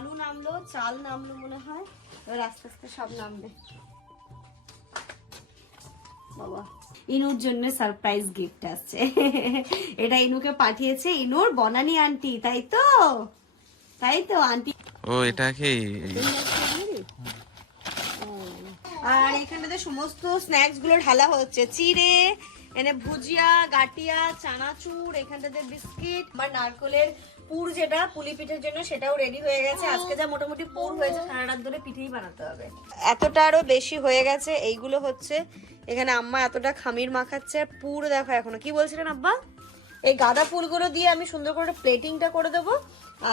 আলু নামলো চাল নামলো মনে হয়। এবার আস্তে আস্তে সব নামবে। বাবা ইনুর জন্য সারপ্রাইজ গিফট আসছে। এটা ইনুকে পাঠিয়েছে ইনুর বনানি আন্টি তাই তো? তাই তো আন্টি ও এটা কি? আর এখানটাতে সমস্ত স্ন্যাক্সগুলো ঢালা হচ্ছে। চিড়ে এনে ভুজিয়া গাটিয়া চানাচুর এখানটাতে বিস্কিট আমার নারকলের পুর যেটা পুলি পিঠের জন্য সেটাও রেডি হয়ে গেছে। আজকে যা মোটামুটি পুর হয়েছে সারা রাত ধরে পিঠেই বানাতে হবে। এতটা আরও বেশি হয়ে গেছে এইগুলো হচ্ছে এখানে আম্মা এতটা খামির মাখাচ্ছে আর পুর দেখো এখনও। কি বলছিলেন আব্বা? এই গাঁদা ফুলগুলো দিয়ে আমি সুন্দর করে প্লেটিংটা করে দেবো।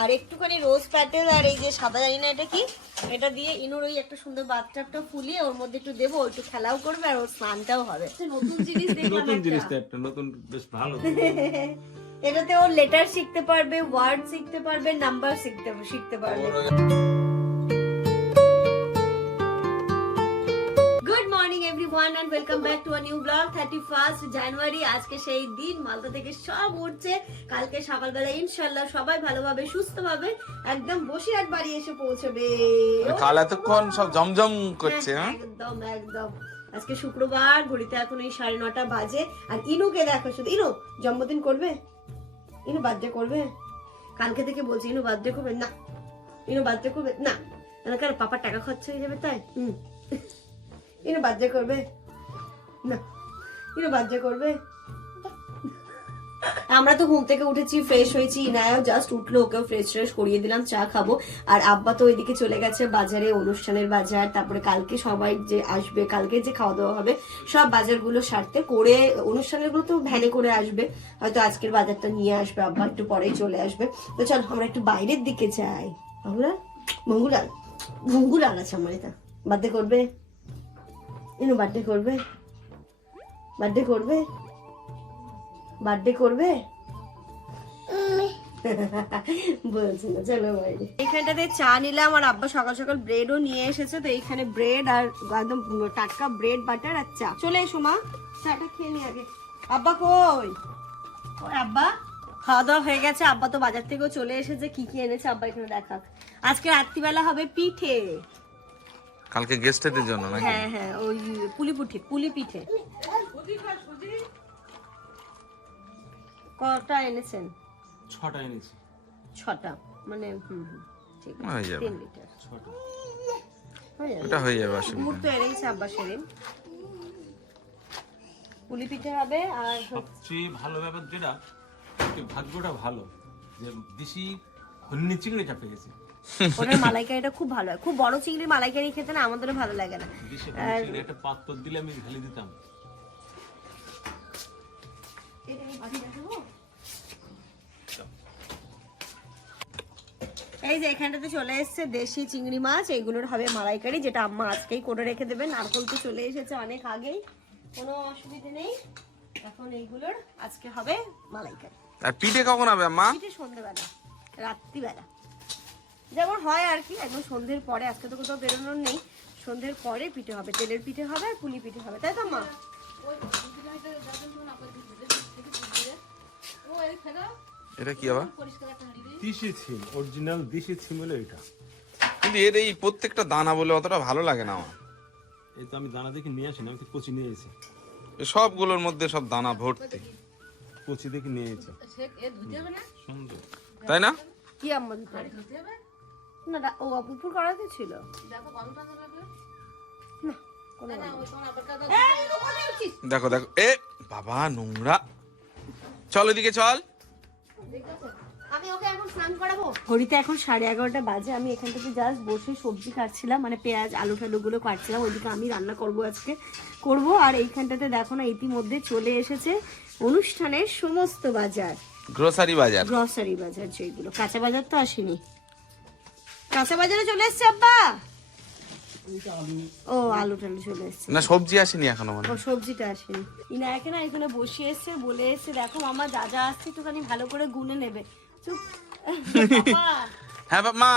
আর একটুখানি রোজ প্যাটেল আর এই যে সাদা জানি না এটা কি এটা দিয়ে ইনুর ওই একটা সুন্দর বাথটাবটা ফুলিয়ে ওর মধ্যে একটু দেবো একটু খেলাও করবে আর ওর স্নানটাও হবে। নতুন জিনিস দেখলাম নতুন জিনিস তো একটা নতুন বেশ ভালো এটাতে ও লেটার শিখতে পারবে ওয়ার্ড শিখতে পারবে নাম্বার শিখতে শিখতে পারবে। Good morning everyone and welcome back to a new vlog thirty first January আজকে সেই দিন। মালদা থেকে সব উঠছে। কালকে সকালবেলা ইনশাল্লাহ সবাই ভালোভাবে সুস্থভাবে একদম বাড়ি এসে পৌঁছবে। কাল এতক্ষণ সব জমজম করছে হ্যাঁ? একদম একদম। আজকে শুক্রবার, ঘড়িতে এখন এই সাড়ে নটা বাজে। আর ইনুকে দেখো শুধু। ইনু, জন্মদিন করবে? ইনু বার্থডে করবে? কালকে থেকে বলছি, ইনু বার্থডে করবে? না। ইনু বার্থডে করবে? না। কেন পাপার টাকা খরচা হয়ে যাবে তাই? হুম। ইনু বার্থডে করবে? না। ইনু বার্থডে করবে? আমরা তো ঘুম থেকে উঠেছি ফ্রেশ হয়েছি। ইনায়াও জাস্ট উঠল, ওকেও ফ্রেশ ফ্রেশ করিয়ে দিলাম, চা খাব। আর আব্বা তো ওইদিকে চলে গেছে বাজারে, অনুষ্ঠানের বাজার, তারপরে কালকে সবাই যে আসবে, কালকে যে খাওয়া দাওয়া হবে, সব বাজারগুলো সারতে করে অনুষ্ঠানেরগুলো তো ভ্যানে করে আসবে। হয়তো আজকের বাজারটা নিয়ে আসবে, আব্বা একটু পরেই চলে আসবে। তো চল, আমরা একটু বাইরের দিকে যাই। বাবুরা মঙ্গুলাল। মঙ্গুলাল আছে আমার এটা। বার্থডে করবে? ইনু বার্থডে করবে? বার্থডে করবে? বার্থডে করবে? বলছি না চলো বাইরে। এইখানটাতে চা নিলাম আর আব্বা সকাল সকাল ব্রেডও নিয়ে এসেছে তো এইখানে ব্রেড আর একদম টাটকা ব্রেড বাটার আর চা। চলে এসো মা চাটা খেয়ে নি আগে। আব্বা কই? ওই আব্বা। খাওয়া দাওয়া হয়ে গেছে আব্বা তো বাজার থেকেও চলে এসেছে কি কি এনেছে আব্বা এখানে দেখাক। আজকে রাত্রিবেলা হবে পিঠে। কালকে গেস্টদের জন্য নাকি? হ্যাঁ হ্যাঁ ওই পুলি পুঠি পুলি পিঠে। কটা এনেছেন? ছটা এনেছি। ছটা? মানে হুম হুম ঠিক আছে তিন লিটার। ছটা। ওটা হয়ে যাবে অসুবিধা মুহূর্ত এড়েইছে আব্বা সেদিন। পুলি পিঠে হবে আর সবচেয়ে ভালো ব্যাপার যেটা ভাগ্যটা ভালো যে দেশি চিংড়ি চাপে গেছে মালাইকারিটা খুব ভালো হয়। খুব বড় চিংড়ির মালাইকারি খেতে না আমাদেরও ভালো লাগে না। চিংড়ি একটা পাত্র দিলে আমি ঢেলে দিতাম। এই যে এখানটাতে চলে এসেছে দেশি চিংড়ি মাছ এইগুলোর হবে মালাইকারি যেটা আম্মা আজকেই করে রেখে দেবে নারকল তো চলে এসেছে অনেক আগেই কোনো অসুবিধা নেই। এখন এইগুলোর আজকে হবে মালাইকারি। আর পিঠে কখন হবে মা পিঠে সন্ধ্যেবেলা রাত্রিবেলা। যেমন হয় আর কি একদম সন্ধ্যের পরে আজকে তো কোথাও বেরোনোর নেই। সন্ধ্যের পরে পিঠে হবে তেলের পিঠে হবে আর পুলি পিঠে হবে তাই তো মা এটা কি আবার? দেশি ছিম অরিজিনাল দেশি ছিম হলো এটা। কিন্তু এর এই প্রত্যেকটা দানা বলে অতটা ভালো লাগে না আমার। এই তো আমি দানা দেখে নিয়ে আসি না আমি তো কচি নিয়ে এসেছি। এই সবগুলোর মধ্যে সব দানা ভর্তি। কচি দেখে নিয়ে এসেছি। সুন্দর। তাই না? কি আম্মা না ও উপর করাতে ছিল। না, ওখানে উচিত। দেখো দেখো এ বাবা নোংরা। চল এদিকে চল। আমি ওকে এখন স্নান করাবো? ঘড়িতে এখন সাড়ে এগারোটা বাজে। আমি এখান থেকে জাস্ট বসে সবজি কাটছিলাম মানে পেঁয়াজ আলু টালুগুলো কাটছিলাম। ওইদিকে আমি রান্না করব আজকে। করব আর এইখানটাতে দেখো না ইতিমধ্যে চলে এসেছে অনুষ্ঠানের সমস্ত বাজার। গ্রোসারি বাজার? গ্রসারি বাজার যেগুলো। কাঁচা বাজার তো আসেনি। কাঁচা বাজারে চলে এসছে আব্বা! ও আলু টালু চলে এসছে। না সবজি আসেনি এখনও মানে ও সবজিটা আসেনি। ইনায়াকে না এখানে বসে এসছে বলে এসছে দেখো মামা যা যা আসছে একটুখানি ভালো করে গুনে নেবে। চুপ। হ্যাঁ মা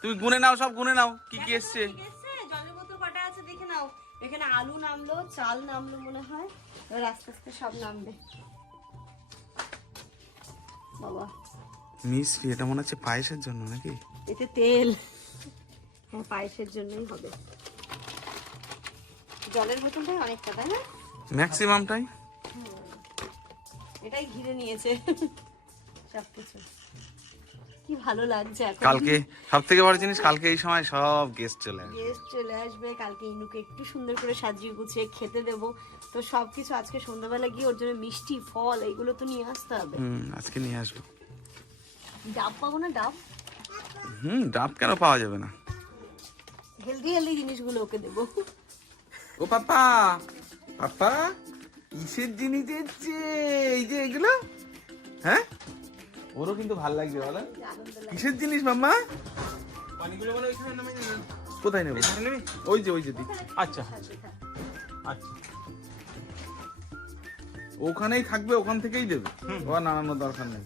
তুমি গুনে নাও সব গুনে নাও কি কি এসছে? জলের বোতল কটা আছে দেখে নাও। এখানে আলু নামলো চাল নামলো মনে হয়। এবার আস্তে আস্তে সব নামবে। বাবা। মিষ্টি এটা মনে হচ্ছে পায়েসের জন্য নাকি? এতে তেল। পায়েসের জন্যই হবে। জলের বোতলটাই অনেকটা তাই না? ম্যাক্সিমামটাই এটাই ঘিরে নিয়েছে সবকিছু। কি ভালো লাগছে এখন। কালকে সব বড় জিনিস কালকে এই সময় সব গেস্ট চলে আসবে। গেস্ট চলে আসবে কালকে ইনুকে একটু সুন্দর করে সাজিয়ে গুছিয়ে খেতে দেবো। তো সবকিছু আজকে সন্ধ্যাবেলা গিয়ে ওর জন্য মিষ্টি ফল এগুলো তো নিয়ে আসতে হবে। হুম আজকে নিয়ে আসব। ডাব পাবো না ডাব? হুম ডাব কেন পাওয়া যাবে না? হেলদি হেলদি জিনিসগুলো ওকে দেবো। ও পাপা পাপা কিসের জিনিস এসছে এই যে এগুলো হ্যাঁ? ওরও কিন্তু ভালো লাগবে বলো কিসের জিনিস মাম্মা? পানিগুলো মানে ওইখানে নামে যাবে কোথায় নেব? ওই যে ওই যে আচ্ছা। আচ্ছা। ওখানেই থাকবে ওখান থেকেই দেবে। ও আর নানানোর দরকার নেই।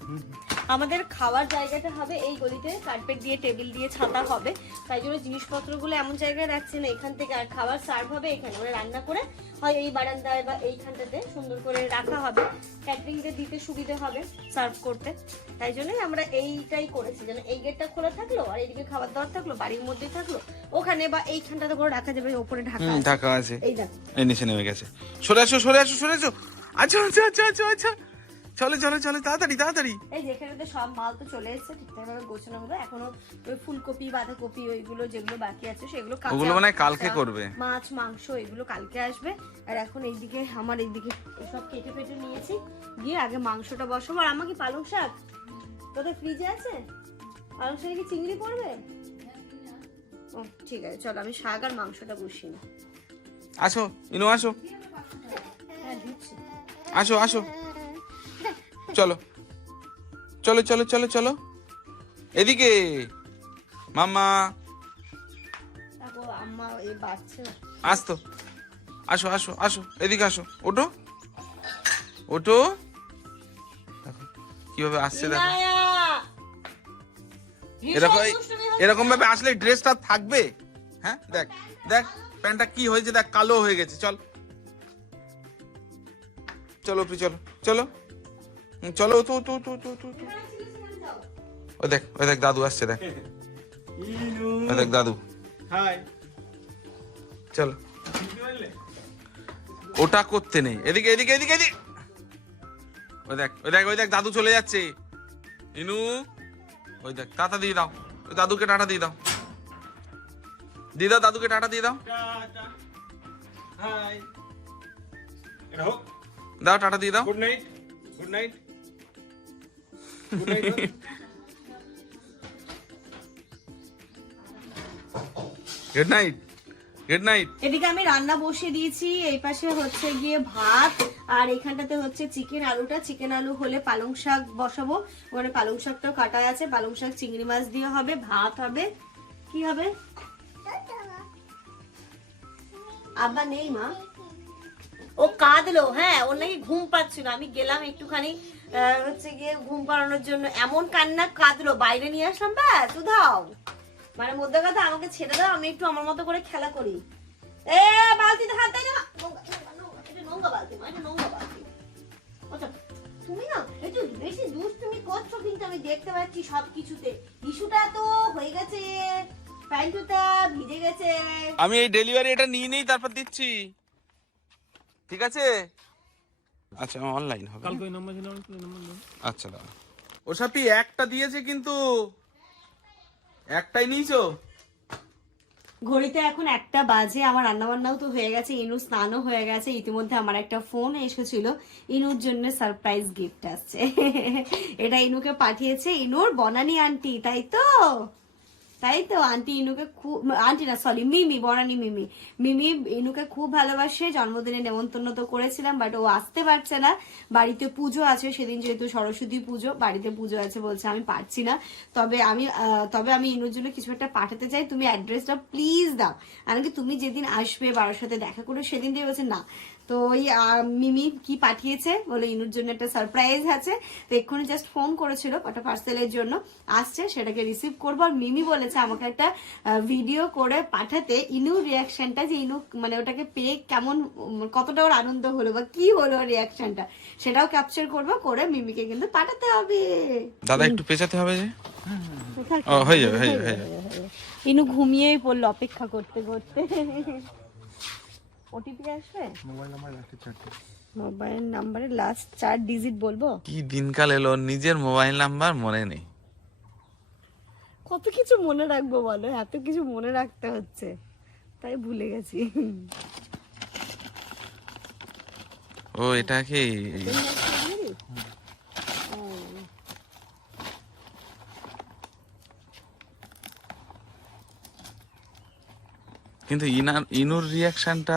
আমাদের খাওয়ার জায়গাটা হবে এই গলিতে। কার্পেট দিয়ে টেবিল দিয়ে ছাতা হবে। তাই জন্য জিনিসপত্রগুলো এমন জায়গায় রাখছে না এখান থেকে আর খাবার সার্ভ হবে এখানে। মানে রান্না করে হয় এই বারান্দায় বা এইখানটাতে সুন্দর করে রাখা হবে। ক্যাটারিংটা দিতে সুবিধা হবে সার্ভ করতে। তাই জন্যই আমরা এইটাই করেছি। যেন এই গেটটা খোলা থাকল আর এইদিকে খাবার দাবার থাকল বাড়ির মধ্যেই থাকল ওখানে বা এইখানটাতে করে রাখা যাবে ওপরে ঢাকা। ঢাকা আছে। এই দেখো। এই নিচে নেমে গেছে। সরে আসো সরে আসো সরে আসো। আচ্ছা আচ্ছা আচ্ছা আচ্ছা আচ্ছা। চলে চলে চলে তাড়াতাড়ি তাড়াতাড়ি। এই যেখানে সব মাল তো চলে এসেছে ঠিকঠাক ভাবে গোছানো হলো। এখনও ওই ফুলকপি বাঁধাকপি ওইগুলো যেগুলো বাকি আছে সেগুলো ওগুলো মনে কালকে করবে। মাছ মাংস এগুলো কালকে আসবে। আর এখন এইদিকে আমার এইদিকে সব কেটে ফেটে নিয়েছি। গিয়ে আগে মাংসটা বসাবো। আর আমাকে পালং শাক তোদের ফ্রিজে আছে? পালং শাকে কি চিংড়ি পড়বে? ও ঠিক আছে চলো আমি শাক আর মাংসটা বসিয়ে নিই। আসো ইনু আসো। হ্যাঁ আসো আসো। চলো। চলো চলো চলো চলো। এদিকে। মামা আসতো। আসো আসো আসো। এদিকে আসো। ওটো ওটো কীভাবে আসছে দেখো। এরকম। এরকম ভাবে আসলে ড্রেসটা থাকবে? হ্যাঁ দেখ দেখ প্যান্টটা কি হয়েছে দেখ কালো হয়ে গেছে চল। চলো চলো চলো। চলো তু তো তো তো তো তো। ও দেখ ও দেখ দাদু আসছে দেখ। ও দেখ দাদু। হাই। চলো। ওটা করতে নেই। এদিকে এদিকে এদিকে এদিকে। ওই দেখ ওই দেখ ওই দেখ দাদু চলে যাচ্ছে। ইনু। ওই দেখ টাটা দিয়ে দাও। ওই দাদুকে টাটা দিয়ে দাও। দিয়ে দাও দাদুকে টাটা দিয়ে দাও। দাও টাটা দিয়ে দাও। Good night. Good night. Good night good night এদিকে আমি রান্না বসিয়ে দিয়েছি, এই পাশে হচ্ছে গিয়ে ভাত, আর এখানটাতে হচ্ছে চিকেন আলুটা। চিকেন আলু হলে পালং শাক বসাবো। ওখানে পালং শাকটাও কাটা আছে। পালং শাক চিংড়ি মাছ দিয়ে হবে, ভাত হবে। কি হবে? আব্বা নেই মা। ও কাঁদলো হ্যাঁ ওর নাকি ঘুম পাচ্ছিল। আমি গেলাম একটুখানি। হচ্ছে গিয়ে ঘুম পাড়ানোর জন্য এমন কান্না কাঁদলো। বাইরে নিয়ে আসলাম, ব্যাস, উধাও। মানে মধ্যে কথা, আমাকে ছেড়ে দাও, আমি একটু আমার মতো করে খেলা করি। এ বালতিতে হাত দেয় না। তো আমি এই ডেলিভারি এটা নিয়ে নেই, তারপর দিচ্ছি। ঠিক আছে? আচ্ছা অনলাইন হবে। কালকে ওই নাম্বার ছিল নাম্বার দাও আচ্ছা দাঁড়া ও সাপি একটা দিয়েছে কিন্তু। একটাই নিয়েছো? ঘড়িতে এখন একটা বাজে আমার রান্নাবান্নাও তো হয়ে গেছে ইনু স্নানও হয়ে গেছে ইতিমধ্যে আমার একটা ফোন এসেছিল। ইনুর জন্য সারপ্রাইজ গিফট আসছে। এটা ইনুকে পাঠিয়েছে ইনুর বনানি আন্টি তাই তো? তাই তো আন্টি ইনুকে খুব আন্টি না সরি মিমি বরানি মিমি। মিমি ইনুকে খুব ভালোবাসে, জন্মদিনে নেমন্তন্ন তো করেছিলাম বাট ও আসতে পারছে না। বাড়িতে পুজো আছে, সেদিন যেহেতু সরস্বতী পুজো, বাড়িতে পুজো আছে বলছে, আমি পারছি না। তবে আমি তবে আমি ইনুর জন্য কিছু একটা পাঠাতে চাই, তুমি অ্যাড্রেসটা প্লিজ দাও। এমনকি তুমি যেদিন আসবে বাবার সাথে দেখা করে সেদিন দিয়ে বলছে, না। তো ওই মিমি কি পাঠিয়েছে বলে ইনুর জন্য একটা সারপ্রাইজ আছে। তো এক্ষুনি জাস্ট ফোন করেছিল একটা পার্সেলের জন্য। আসছে, সেটাকে রিসিভ করব। আর মিমি বলেছে আমাকে একটা ভিডিও করে পাঠাতে। ইনুর রিয়াকশনটা যে ইনু মানে ওটাকে পেয়ে কেমন কতটা ওর আনন্দ হলো বা কি হলো রিয়াকশনটা সেটাও ক্যাপচার করব করে মিমিকে কিন্তু পাঠাতে হবে। দাদা একটু পেঁচাতে হবে যে? ও হয়ে যাবে হয়ে যাবে ইনু ঘুমিয়েই পড়ল অপেক্ষা করতে করতে। ওটিপি আসবে? মোবাইল নাম্বারের লাস্ট চার ডিজিট বলব? কি দিনকাল এলো নিজের মোবাইল নাম্বার মনে নেই। কত কিছু মনে রাখব বলো? এত কিছু মনে রাখতে হচ্ছে। তাই ভুলে গেছি। ও এটা কি? কিন্তু ইনার ইনুর রিয়াকশনটা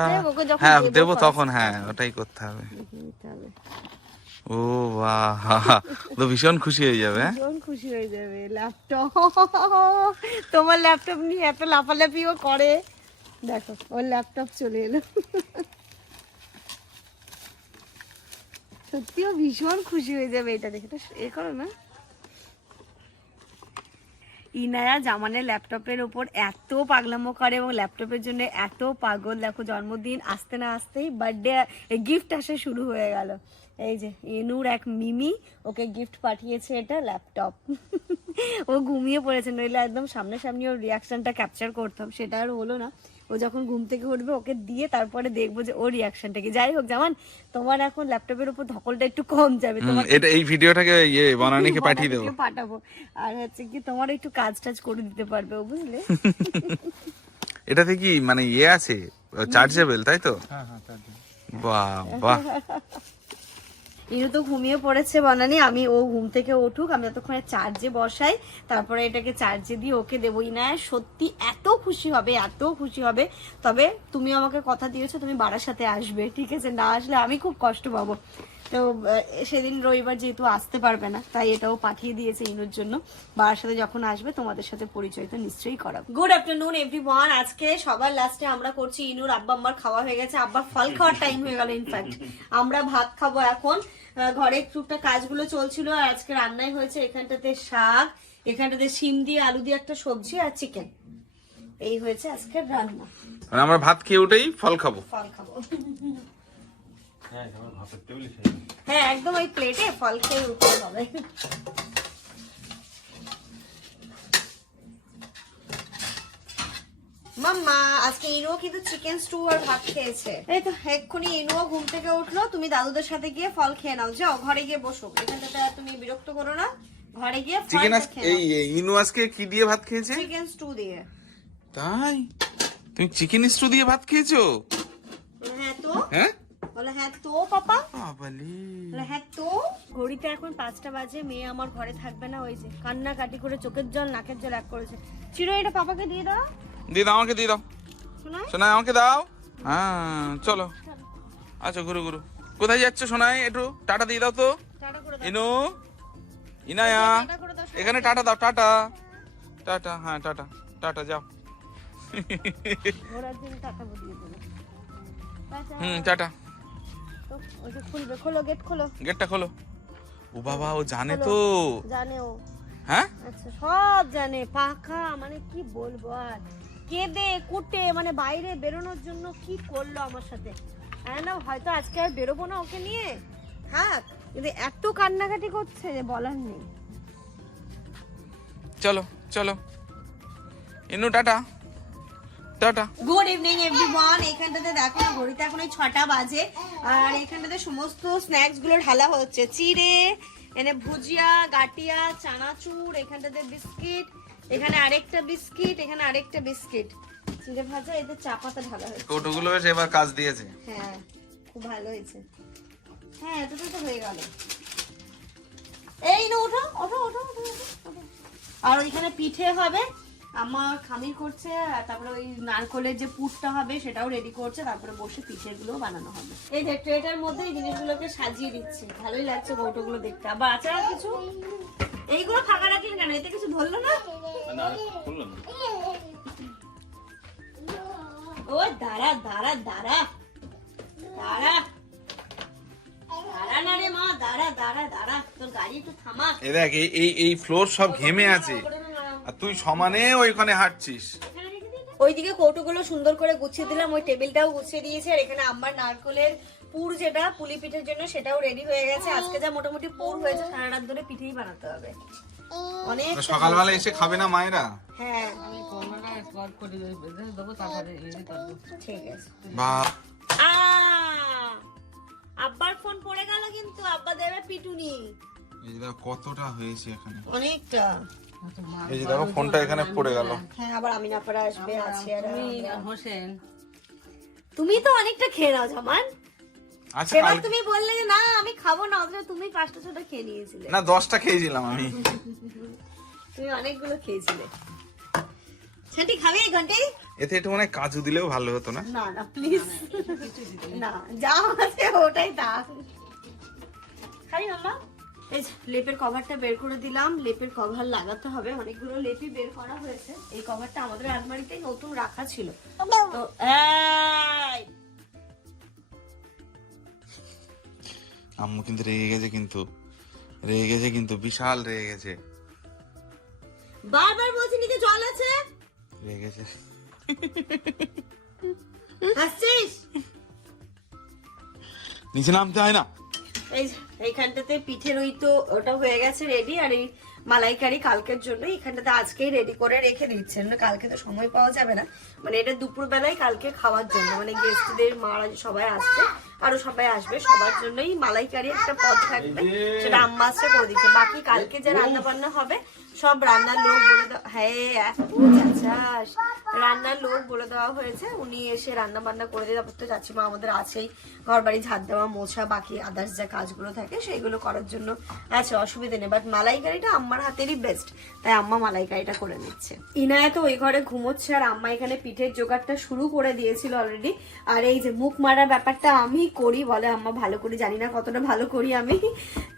হ্যাঁ দেবো দেবো তখন হ্যাঁ ওটাই করতে হবে। ও, বাহ। তো ভীষণ খুশি হয়ে যাবে হ্যাঁ? ভীষণ খুশি হয়ে যাবে ল্যাপটপ তোমার ল্যাপটপ নিয়ে এত লাফালাফিও করে। দেখো, ওর ল্যাপটপ চলে এলো। সত্যিও ভীষণ খুশি হয়ে যাবে এটা দেখে। তো এ করো না। ইনায়া জামানের ল্যাপটপের ওপর এত পাগলামো করে এবং ল্যাপটপের জন্য এত পাগল। দেখো, জন্মদিন আসতে না আসতেই বার্থডে গিফট আসা শুরু হয়ে গেল। এই যে, এনুর এক মিমি ওকে গিফট পাঠিয়েছে এটা ল্যাপটপ। ও ঘুমিয়ে পড়েছে, নইলে একদম সামনে সামনে ওর রিয়াকশনটা ক্যাপচার করতাম। সেটা আর হলো না। ও যখন ঘুম থেকে উঠবে ওকে দিয়ে তারপরে দেখব যে ওর রিয়াকশনটা কি। যাই হোক যেমন তোমার এখন ল্যাপটপের উপর ধকলটা একটু কম যাবে। তোমার এটা এই ভিডিওটাকে ইয়ে বনানীকে পাঠিয়ে দেবো। পাঠাবো। আর হচ্ছে কি তোমার একটু কাজ টাজ করে দিতে পারবে ও বুঝলে? এটাতে কি মানে ইয়ে আছে? চার্জেবল তাই তো? হ্যাঁ হ্যাঁ চার্জেবল বাহ বাহ। ইনু তো ঘুমিয়ে পড়েছে বানানি, আমি ও ঘুম থেকে উঠুক, আমি এতক্ষণে চার্জে বসাই, তারপরে এটাকে চার্জে দিয়ে ওকে দেবো। ইনায় সত্যি এত খুশি হবে, এত খুশি হবে। তবে তুমি আমাকে কথা দিয়েছ, তুমি বাড়ার সাথে আসবে, ঠিক আছে? না আসলে আমি খুব কষ্ট পাবো। তো সেদিন রবিবার যেহেতু আসতে পারবে না তাই এটাও পাঠিয়ে দিয়েছে ইনুর জন্য। বাবার সাথে যখন আসবে তোমাদের সাথে পরিচয় তো নিশ্চয়ই করাবো। গুড আফটারনুন এভরিওয়ান আজকে সবার লাস্টে আমরা করছি ইনুর আব্বা আম্মার খাওয়া হয়ে গেছে। আব্বার ফল খাওয়ার টাইম হয়ে গেল ইনফ্যাক্ট আমরা ভাত খাব এখন। ঘরে টুকটাক কাজগুলো চলছিল আর আজকে রান্নাই হয়েছে এখানটাতে শাক এখানটাতে শিম দিয়ে আলু দিয়ে একটা সবজি আর চিকেন এই হয়েছে আজকের রান্না। আমরা ভাত খেয়ে উঠেই ফল খাব। ফল খাব। হ্যাঁ হ্যাঁ একদম ওই প্লেটে ফল খেয়ে উঠতে হবে। মাম্মা আজকে ইনুও কিন্তু চিকেন স্টু আর ভাত খেয়েছে। এই তো। এক্ষুনি ইনুও ঘুম থেকে উঠল তুমি দাদুদের সাথে গিয়ে ফল খেয়ে নাও। যাও ঘরে গিয়ে বসো। এখানটাতে আর তুমি বিরক্ত করো না। ঘরে গিয়ে চিকেন এই ইনু আজকে কি দিয়ে ভাত খেয়েছে? চিকেন স্টু দিয়ে। তাই? তুমি চিকেন স্টু দিয়ে ভাত খেয়েছো? হ্যাঁ তো? হ্যাঁ? বলে হ্যাঁ তো পাপা? বলে, হ্যাঁ তো। ঘড়িতে এখন পাঁচটা বাজে মেয়ে আমার ঘরে থাকবে না ওই যে কান্না কাটি করে চোখের জল নাকের জল এক করেছে। চিরো এটা পাপাকে দিয়ে দাও। দিয়ে দাও আমাকে দিয়ে দাও। সোনাই? আমাকে দাও। হ্যাঁ চলো। আচ্ছা গুরু গুরু কোথায় যাচ্ছ সোনাই একটু টাটা দিয়ে দাও তো? টাটা করে দাও। ইনু? ইনায়া? এখানে টাটা দাও টাটা টাটা। হ্যাঁ টাটা। টাটা যাও। হুম টাটা। ওই যে খুলবে খোলো গেট খোলো। গেটটা খোলো। ও বাবা ও জানে তো। জানে ও। হ্যাঁ? আচ্ছা সব জানে মানে কি বলব আর। কেঁদে কুটে মানে বাইরে বেরোনোর জন্য কি করল আমার সাথে? হ্যাঁ না হয়তো আজকে আর বেরোবো না ওকে নিয়ে। থাক কিন্তু এত কান্নাকাটি করছে যে বলার নেই। চলো চলো। ইনু tata. Tata. Good evening everyone এখানটাতে দেখো ঘড়িতে এখন ওই ছটা বাজে। আর এখানটাতে সমস্ত স্ন্যাক্সগুলো ঢালা হচ্ছে। চিড়ে এনে ভুজিয়া গাটিয়া চানাচুর এখানটাতে বিস্কিট এখানে আরেকটা বিস্কিট এখানে আরেকটা বিস্কিট। চিড়ে ভাজা এতে চা পাতা ঢালা হয়েছে। কৌটোগুলো বেশ এবার কাজ দিয়েছে। হ্যাঁ খুব ভালো হয়েছে। হ্যাঁ এতটা তো হয়ে গেল। এই না ওঠো ওঠো ওঠো ওঠো। আর ওইখানে পিঠে হবে। আমার খামির করছে আর তারপরে ওই নারকলের যে পুরটা হবে সেটাও রেডি করছে তারপরে বসে পিঠেরগুলো বানানো হবে। এই যে ট্রেটার মধ্যে এই জিনিসগুলোকে সাজিয়ে দিচ্ছি। ভালোই লাগছে কৌটোগুলো দেখতে। আবার আছে আর কিছু? এইগুলো ফাঁকা রাখলেন কেন? এতে কিছু ধরলো না? ও দাঁড়া দাঁড়া দাঁড়া। দাঁড়া। দাঁড়া না রে মা দাঁড়া দাঁড়া দাঁড়া। তোর গাড়ি একটু থামা। এ দেখ এই এই এই ফ্লোর সব ঘেমে আছে। আর তুই সমানে ওইখানে হাঁটছিস। ওইদিকে কৌটোগুলো সুন্দর করে গুছিয়ে দিলাম ওই টেবিলটাও গুছিয়ে দিয়েছে আর এখানে আমার নারকলের পুর যেটা পুলি পিঠের জন্য সেটাও রেডি হয়ে গেছে। আজকে যা মোটামুটি পুর হয়েছে সারা রাত ধরে পিঠেই বানাতে হবে। অনেক সকালবেলা এসে খাবে না মায়েরা? হ্যাঁ। স্কোয়াড করে দেবো তারপরে ঠিক আছে। বা আ, আব্বার ফোন পড়ে গেল কিন্তু আব্বা দেবে পিটুনি। কতটা হয়েছে এখানে। অনেকটা। এই যে দেখো ফোনটা এখানে পড়ে গেল। হ্যাঁ আবার আমি না পারা আসবে আছে আর তুমি হোসেন। তুমি তো অনেকটা খেয়ে নাও জামান। আচ্ছা সেবার তুমি বললে যে না আমি খাব না অথচ তুমি পাঁচটা ছটা খেয়ে নিয়েছিলে। না দশটা খেয়েছিলাম আমি। তুমি অনেকগুলো খেয়েছিলে। সেটি খাবে ঘন্টাই এতে একটু মানে কাজু দিলেও ভালো হতো না? না না প্লিজ না যা আছে ওটাই খাই মামা এই লেপের কভারটা বের করে দিলাম। লেপের কভার লাগাতে হবে। অনেকগুলো লেপই বের করা হয়েছে। এই কভারটা আমাদের আলমারিতে নতুন রাখা ছিল। তো আম্মু কিন্তু রেগে গেছে কিন্তু। রেগে গেছে কিন্তু বিশাল রেগে গেছে। বারবার বলছি নিচে জল আছে? রেগে গেছে। হাসছিস নিচে নামতে হয় না। এই এইখানটাতে পিঠের ওই তো ওটা হয়ে গেছে রেডি আর এই মালাইকারি কালকের জন্য এখানটাতে আজকেই রেডি করে রেখে দিচ্ছেন। কালকে তো সময় পাওয়া যাবে না। মানে এটা দুপুরবেলায় কালকে খাওয়ার জন্য। মানে গেস্টদের মারা সবাই আসছে। আরও সবাই আসবে সবার জন্যই মালাইকারি একটা পদ থাকবে সেটা আম্মা আসছে করে দিচ্ছে। বাকি কালকে যে রান্না বান্না হবে সব রান্নার লোক বলে দেওয়া হ্যাঁ রান্নার লোক বলে দেওয়া হয়েছে উনি এসে রান্না বান্না করে দিয়ে তারপর তো চাচিমা আমাদের আছেই ঘর বাড়ি ঝাঁট দেওয়া মোছা বাকি আদার্স যা কাজগুলো থাকে সেইগুলো করার জন্য আছে অসুবিধা নেই। বাট মালাইকারিটা আম্মার হাতেরই বেস্ট তাই আম্মা মালাইকারিটা করে নিচ্ছে। ইনায়া তো ওই ঘরে ঘুমোচ্ছে আর আম্মা এখানে পিঠের জোগাড়টা শুরু করে দিয়েছিল অলরেডি আর এই যে মুখ মারার ব্যাপারটা আমি করি বলে আম্মা ভালো করে জানি না কতটা ভালো করি আমি।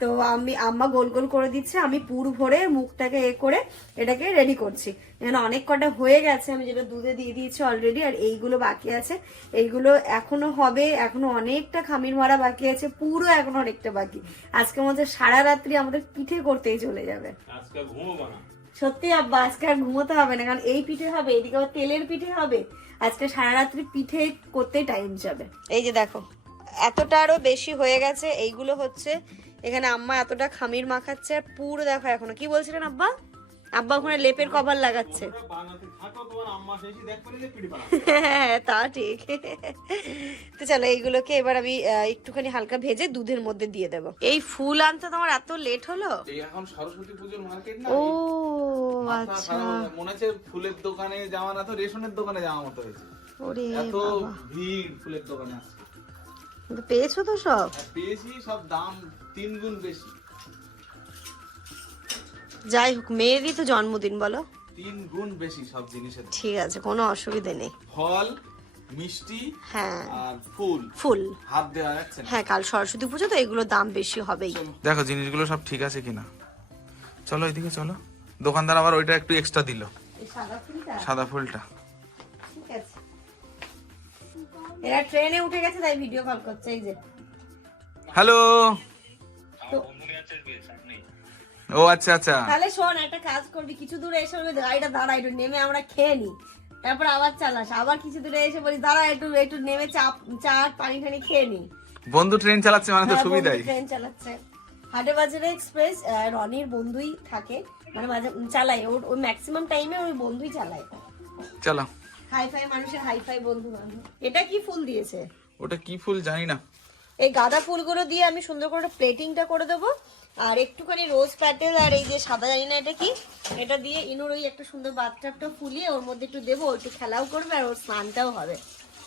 তো আমি আম্মা গোল গোল করে দিচ্ছে আমি পুর ভরে মুখটাকে এ করে এটাকে রেডি করছি। এখানে অনেক কটা হয়ে গেছে আমি যেটা দুধে দিয়ে দিয়েছি অলরেডি আর এইগুলো বাকি আছে। এইগুলো এখনও হবে এখনও অনেকটা খামির মারা বাকি আছে পুরো এখনও অনেকটা বাকি। আজকে মধ্যে সারা রাত্রি আমাদের পিঠে করতেই চলে যাবে। আজকে ঘুমোবো না। সত্যি আব্বা আজকে আর ঘুমোতে হবে না কারণ এই পিঠে হবে এদিকে আবার তেলের পিঠে হবে। আজকে সারা রাত্রি পিঠে করতেই টাইম যাবে। এই যে দেখো এতটা আরও বেশি হয়ে গেছে এইগুলো হচ্ছে এখানে আম্মা এতটা খামির মাখাচ্ছে আর পুরো দেখো এখনও। কি বলছিলেন আব্বা? আব্বা ওখানে লেপের কভার লাগাচ্ছে। হ্যাঁ তা ঠিক। তো চলো এইগুলোকে এবার আমি একটুখানি হালকা ভেজে দুধের মধ্যে দিয়ে দেবো। এই ফুল আনতে তোমার এত লেট হলো? এখন সরস্বতী পুজোর মার্কেট না ও আচ্ছা। মনে হচ্ছে ফুলের দোকানে যাওয়া না তো রেশনের দোকানে যাওয়া মতো হয়েছে। ওরে এত ভিড় ফুলের দোকানে আসছে তো পেয়েছ তো সব? পেয়েছি সব দাম তিন গুণ বেশি। যাই হোক মেয়েরই তো জন্মদিন বলো। তিন গুণ বেশি সব জিনিসের ঠিক আছে কোনো অসুবিধে নেই। ফল মিষ্টি হ্যাঁ। আর ফুল। ফুল। হাত দেওয়া যাচ্ছে হ্যাঁ কাল সরস্বতী পুজো তো এগুলোর দাম বেশি হবেই। দেখো জিনিসগুলো সব ঠিক আছে কিনা। চলো এদিকে চলো। দোকানদার আবার ওইটা একটু এক্সট্রা দিল। সাদা ফুলটা। এরা ট্রেনে উঠে গেছে তাই ভিডিও কল করছে এই যে। হ্যালো। ও আচ্ছা আচ্ছা। তাহলে শোন একটা কাজ করবি কিছু দূরে এসে গাড়িটা দাঁড়া একটু নেমে আমরা খেয়ে নি। তারপর আবার চালাস আবার কিছু দূরে এসে বলি দাঁড়া একটু একটু নেমে চা চা পানি টানি খেয়ে নি। বন্ধু ট্রেন চালাচ্ছে মানে তো হ্যাঁ, সুবিধাই। ট্রেন চালাচ্ছে। হাটে বাজারে এক্সপ্রেস রনির বন্ধুই থাকে মানে মাঝে চালায় ওর ওই ম্যাক্সিমাম টাইমে ওই বন্ধুই চালায়। চলো। হাইফাই মানুষের হাইফাই বন্ধু বান্ধব এটা কি ফুল দিয়েছে? ওটা কি ফুল জানি না। এই গাঁদা ফুলগুলো দিয়ে আমি সুন্দর করে প্লেটিংটা করে দেবো। আর একটুখানি রোজ প্যাটেল আর এই যে সাদা জানি না এটা কি? এটা দিয়ে ইনুর ওই একটা সুন্দর বাথটাপটা ফুলিয়ে ওর মধ্যে একটু দেবো একটু খেলাও করবে আর ওর স্নানটাও হবে।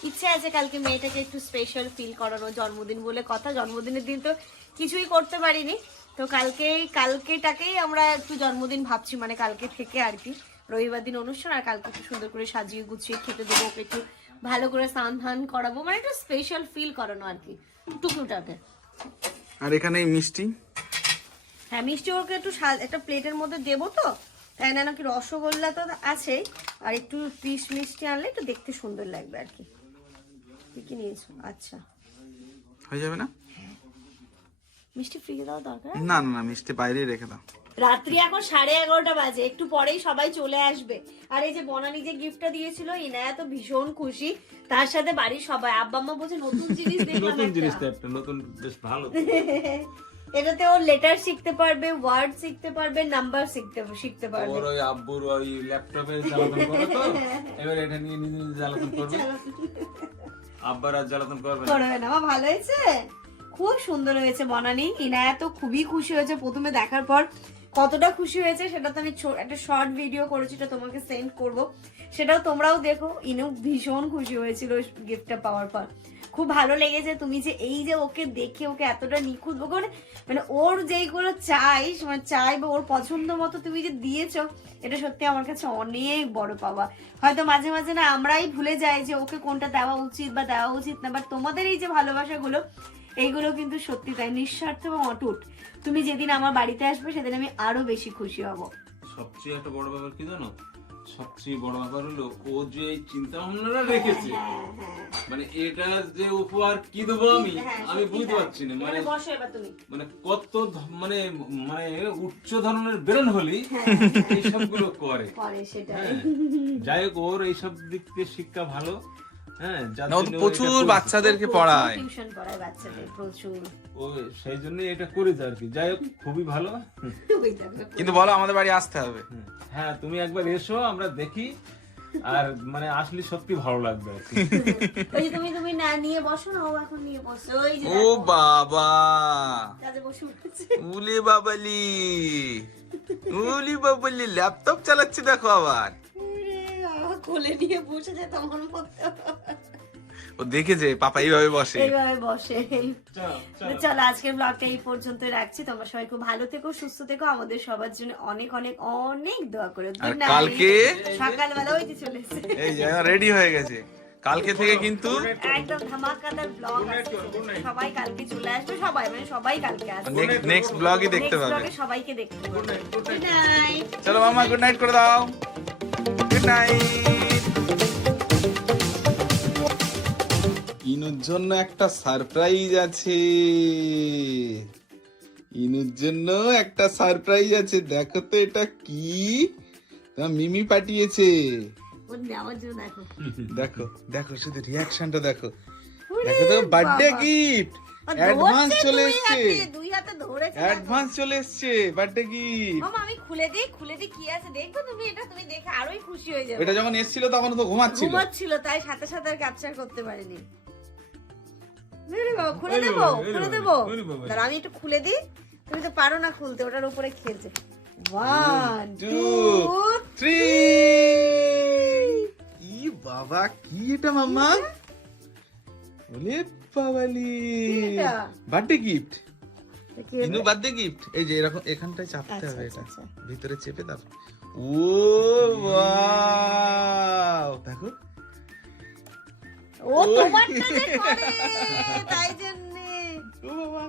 ইচ্ছে আছে কালকে মেয়েটাকে একটু স্পেশাল ফিল করানো জন্মদিন বলে কথা। জন্মদিনের দিন তো কিছুই করতে পারিনি। তো কালকে কালকেটাকেই আমরা একটু জন্মদিন ভাবছি মানে কালকে থেকে আর কি। রবিবার দিন অনুষ্ঠান আর কালকে একটু সুন্দর করে সাজিয়ে গুছিয়ে খেতে দেবো ওকে একটু ভালো করে স্নান ধান করাবো মানে একটু স্পেশাল ফিল করানো আর কি টুকুটাকে আর এখানে মিষ্টি? হ্যাঁ মিষ্টি ওকে একটু একটা প্লেটের মধ্যে দেবো তো তাই না নাকি রসগোল্লা তো আছে আর একটু পিস মিষ্টি আনলে একটু দেখতে সুন্দর লাগবে আর কি। কি কি নিয়েছো? আচ্ছা। হয়ে যাবে না? মিষ্টি ফ্রিজে দেওয়া দরকার? না না না মিষ্টি বাইরেই রেখে দাও। রাত্রি এখন সাড়ে এগারোটা বাজে একটু পরেই সবাই চলে আসবে। আর এই যে বনানি যে গিফটটা দিয়েছিল ইনায়া তো ভীষণ খুশি। তার সাথে বাড়ির সবাই আব্বা আম্মা বলছে নতুন জিনিস দেখলাম নতুন একটা। নতুন বেশ ভালো। এটাতে ও লেটার শিখতে পারবে ওয়ার্ড শিখতে পারবে নাম্বার শিখতে শিখতে পারবে। ওর ওই আব্বুর ওই ল্যাপটপে জ্বালাতন করে তো এবার এটা নিয়ে নিজে নিজে জ্বালাতন করবে। আব্বার আর জ্বালাতন করবে করবে না ভালো হয়েছে? খুব সুন্দর হয়েছে বনানি। ইনায়া তো খুবই খুশি হয়েছে প্রথমে দেখার পর। কতটা খুশি হয়েছে সেটা তো আমি একটা শর্ট ভিডিও করেছি, এটা তোমাকে সেন্ড করব। সেটাও তোমরাও দেখো, ইনু ভীষণ খুশি হয়েছিল গিফটটা পাওয়ার পর। খুব ভালো লেগেছে তুমি যে এই যে ওকে দেখে ওকে এতটা নিখুঁত ওকে মানে- মানে ওর যেইগুলো চাই মানে চাই বা ওর পছন্দ মতো তুমি যে দিয়েছ, এটা সত্যি আমার কাছে অনেক বড় পাওয়া। হয়তো মাঝে মাঝে না আমরাই ভুলে যাই যে ওকে কোনটা দেওয়া উচিত বা দেওয়া উচিত না বাট তোমাদের এই যে ভালোবাসাগুলো এইগুলো কিন্তু সত্যি তাই নিঃস্বার্থ এবং অটুট। তুমি যেদিন আমার বাড়িতে আসবে সেদিন আমি আরও বেশি খুশি হব। সবচেয়ে একটা বড় ব্যাপার কি জানো? সবচেয়ে বড় ব্যাপার হলো ও যে চিন্তা ভাবনাটা রেখেছে মানে এটা যে উপহার কি দেবো আমি হ্যাঁ, আমি বুঝতে পারছি না। মানে মানে কত মানে মানে উচ্চ ধরনের বেরোন হলি এইসবগুলো করে। হ্যাঁ। যাই হোক ওর এইসব দিক থেকে শিক্ষা ভালো। হ্যাঁ জন্য প্রচুর বাচ্চাদেরকে পড়ায়। টিউশন পড়ায় বাচ্চাদের প্রচুর। ও সেই জন্যই এটা করেছে আর কি। যাই হোক খুবই ভালো। কিন্তু বলো আমাদের বাড়ি আসতে হবে। হ্যাঁ তুমি একবার এসো আমরা দেখি। আর মানে আসলে সত্যি ভালো লাগবে আর কি। ওই যে তুমি তুমি না নিয়ে বসো না ও এখন নিয়ে বসে। ওই যে ও বাবা। কাজে বসে উলি বাবালি। উলি বাবালি ল্যাপটপ চালাচ্ছি দেখো আবার। কোলে নিয়ে বসে যায় তোমার মতো ও দেখেছে পাপা এইভাবে বসে। এইভাবে বসে। চলো, আজকের ব্লগটা এই পর্যন্ত রাখছি। তোমরা সবাই খুব ভালো থেকো সুস্থ থেকো। আমাদের সবার জন্য অনেক অনেক অনেক দোয়া করো। আর কালকে সকালবেলা ওই যে চলে এসেছে। এই যে রেডি হয়ে গেছে। কালকে থেকে কিন্তু একদম ধামাকাদার ব্লগ সবাই কালকে চলে আসবে। সবাই মানে সবাই কালকে আসবে। নেক্সট ব্লগই দেখতে পাবে। সবাইকে দেখতে পাবে। গুড নাইট চলো মামা গুড নাইট করে দাও। নাইট ইনুর জন্য একটা সারপ্রাইজ আছে। ইনুর জন্য একটা সারপ্রাইজ আছে। দেখো তো এটা কি? মিমি পাঠিয়েছে। দেখো। দেখো দেখো শুধু রিয়াকশনটা দেখো। দেখো তো বার্থডে গিফট অ্যাডভান্স চলে দুই এসছে। দুই হাতে ধরেছে অ্যাডভান্স চলে এসছে বার্থডে গিফট মামা আমি খুলে দিই খুলে দিই কি আছে? দেখব তুমি এটা তুমি দেখে আরোই খুশি হয়ে যাবে। এটা যখন এসেছিল তখন তো ঘুমাচ্ছিল। ঘুমাচ্ছিল তাই সাথে সাথে আর ক্যাপচার করতে পারিনি। খুলে দেবো খুলে দেবো। আমি একটু খুলে দিই। তুমি তো পারো না খুলতে ওটার উপরে খেলছে। ওয়ান টু টু থ্রি ই বাবা কি এটা মাম্মা? বলে বাবালি birthday gift Inu birthday gift এই যে এরকম এখানটায় চাপতে আচ্ছা, হবে আচ্ছা, এটা। আচ্ছা। ভিতরে চেপে ও ওয়াও দেখো। ও তোমারটা করে তাই জন্য। ও বাবা।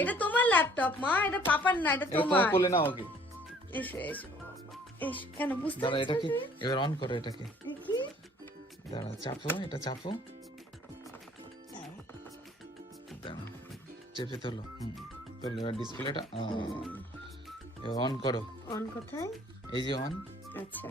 এটা তোমার ল্যাপটপ মা এটা পাপার না এটা তোমার কোলে নাও ওকে এসো এসো এসো কেন বুঝতে দাঁড়া এটাকে এবার অন করো এটাকে। দাঁড়া চাপো এটা চাপো। দাঁড়া চেপে তোলো। হুম তোলো এবার ডিসপ্লেটা অন করো। অন কোথায়? এই যে অন আচ্ছা।